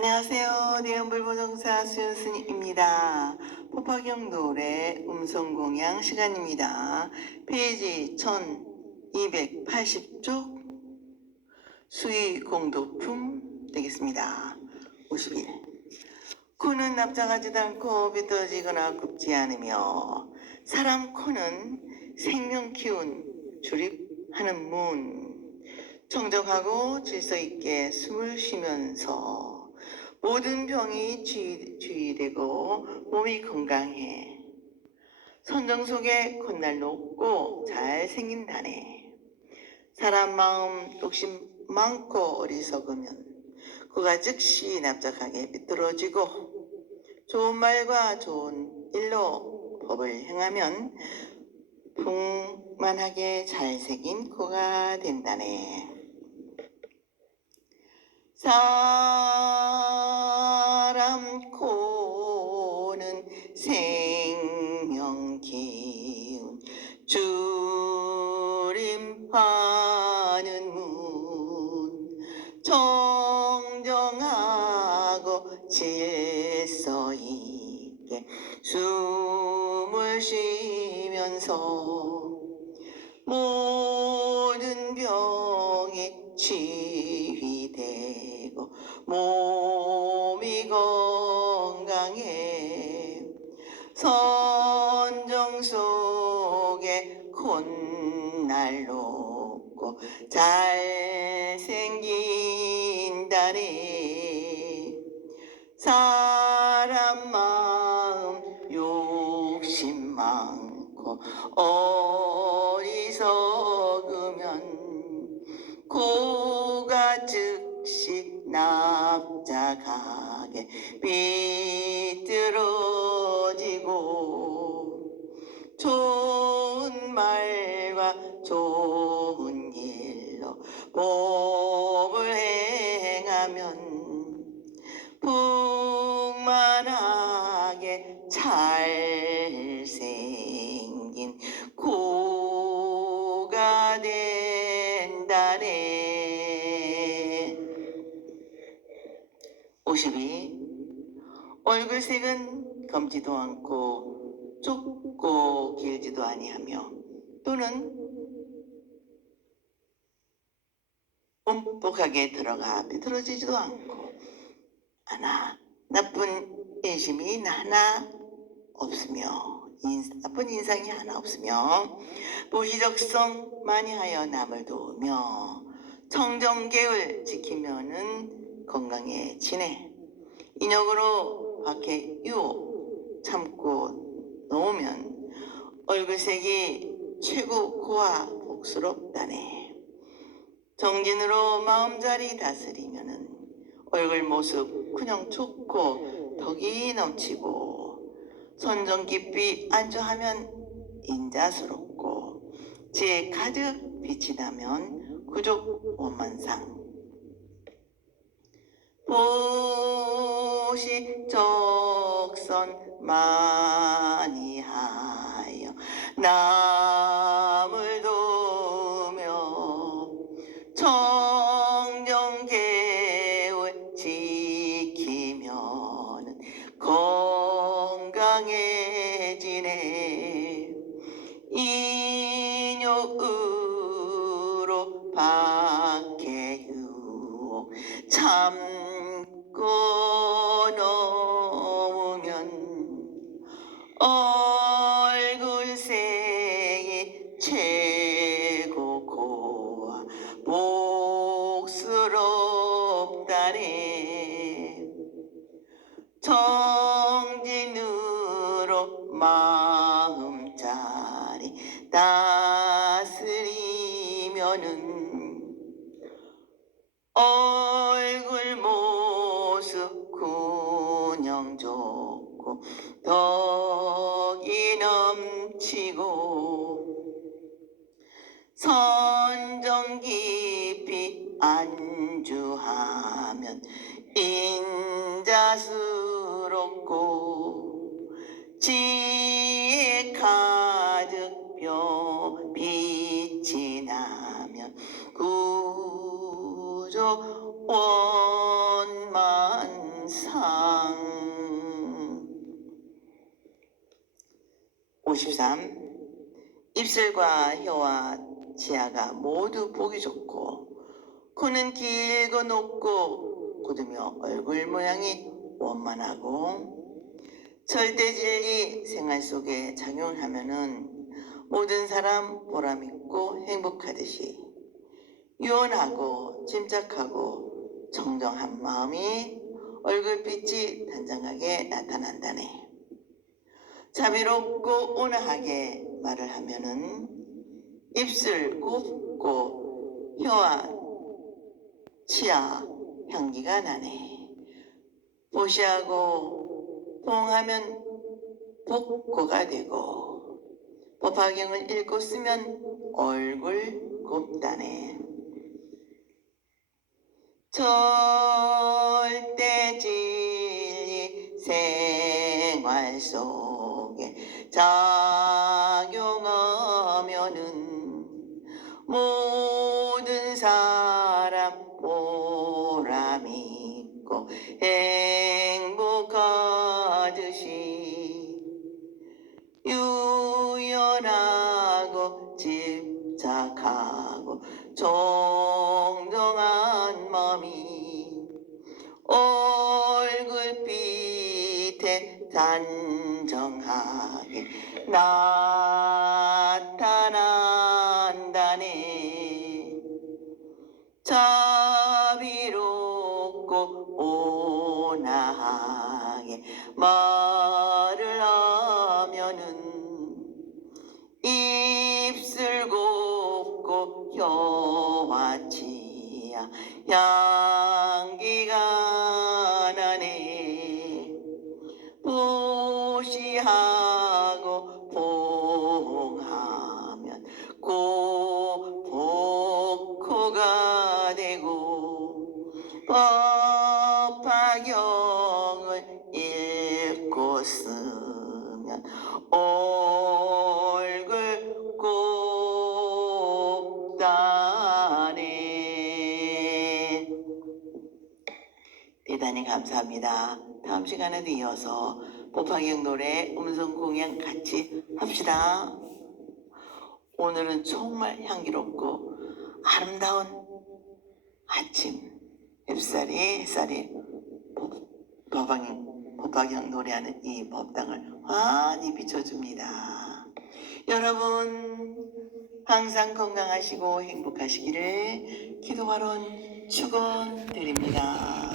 안녕하세요. 대연불보정사 수연순입니다. 포파경 노래 음성공양 시간입니다. 페이지 1280쪽 수의 공도품 되겠습니다. 51. 코는 납작하지도 않고 비떠지거나 굽지 않으며 사람 코는 생명 기운 주립하는 문 청정하고 질서 있게 숨을 쉬면서 모든 병이 주의, 주의되고 몸이 건강해. 선정 속에 콧날 높고 잘 생긴다네. 사람 마음 욕심 많고 어리석으면 그가 즉시 납작하게 삐뚤어지고 좋은 말과 좋은 일로 법을 행하면 풍만하게 잘생긴 코가 된다네. 사람 코는 생명 기운 주림하는 문 정정하고 질서 있게 숨을 쉬면서 모든 병이 치 속에 콧날 높고 잘생긴다네 사람 마음 욕심 많고 어리석으면 코가 즉시 납작하게 삐뚤어지고 좋은 말과 좋은 일로 복을 행하면 풍만하게 잘생긴 고가 된다네. 52 얼굴색은 검지도 않고 좁 고 길지도 아니하며 또는 움푹하게 들어가 비틀어지지도 않고 하나 나쁜 인심이 하나 없으며 인- 나쁜 인상이 하나 없으며 보시적성 많이 하여 남을 도우며 청정계을 지키면은 건강해지네 인역으로 밖에 유혹 참고 놓으면 얼굴색이 최고 고와 복스럽다네. 정진으로 마음자리 다스리면은 얼굴 모습 그냥 좋고 덕이 넘치고 선정 깊이 안주하면 인자스럽고 지혜 가득 빛이 나면 구족 원만상. 보시 적선 하여 남을 도우며 청정계획 지키면 건강해지네 인욕으로 박해유 참고 넘으면 얼 마음자리 다스리면은 얼굴 모습 군영 좋고 덕이 넘치고 선정 깊이 안주하면 인자스럽고 지 원만상. 53 입술과 혀와 지하가 모두 보기 좋고 코는 길고 높고 곧으며 얼굴 모양이 원만하고 절대 진리 생활 속에 작용하면은 모든 사람 보람 있고 행복하듯이 유연하고 침착하고 정정한 마음이 얼굴빛이 단정하게 나타난다네. 자비롭고 온화하게 말을 하면은 입술 곱고 혀와 치아 향기가 나네. 보시하고 봉하면 복고가 되고 법화경을 읽고 쓰면 얼굴 곱다네. 절대 진리 생활 속에 작용하면은 모든 사람 보람 있고 행복하듯이 유연하고 집착하고 정정한 마음이 얼굴빛에 단정하게 나타난다네. 자비롭고 온화하게 말 향기가 나네. 보시하고 봉하면 꼭 복호가 되고 법화경을 읽고 쓰면 감사합니다. 다음 시간에도 이어서 법화경 노래 음성 공연 같이 합시다. 오늘은 정말 향기롭고 아름다운 아침 햇살이 햇살이 법화경, 법화경 노래하는 이 법당을 환히 비춰줍니다. 여러분 항상 건강하시고 행복하시기를 기도하러 축원드립니다.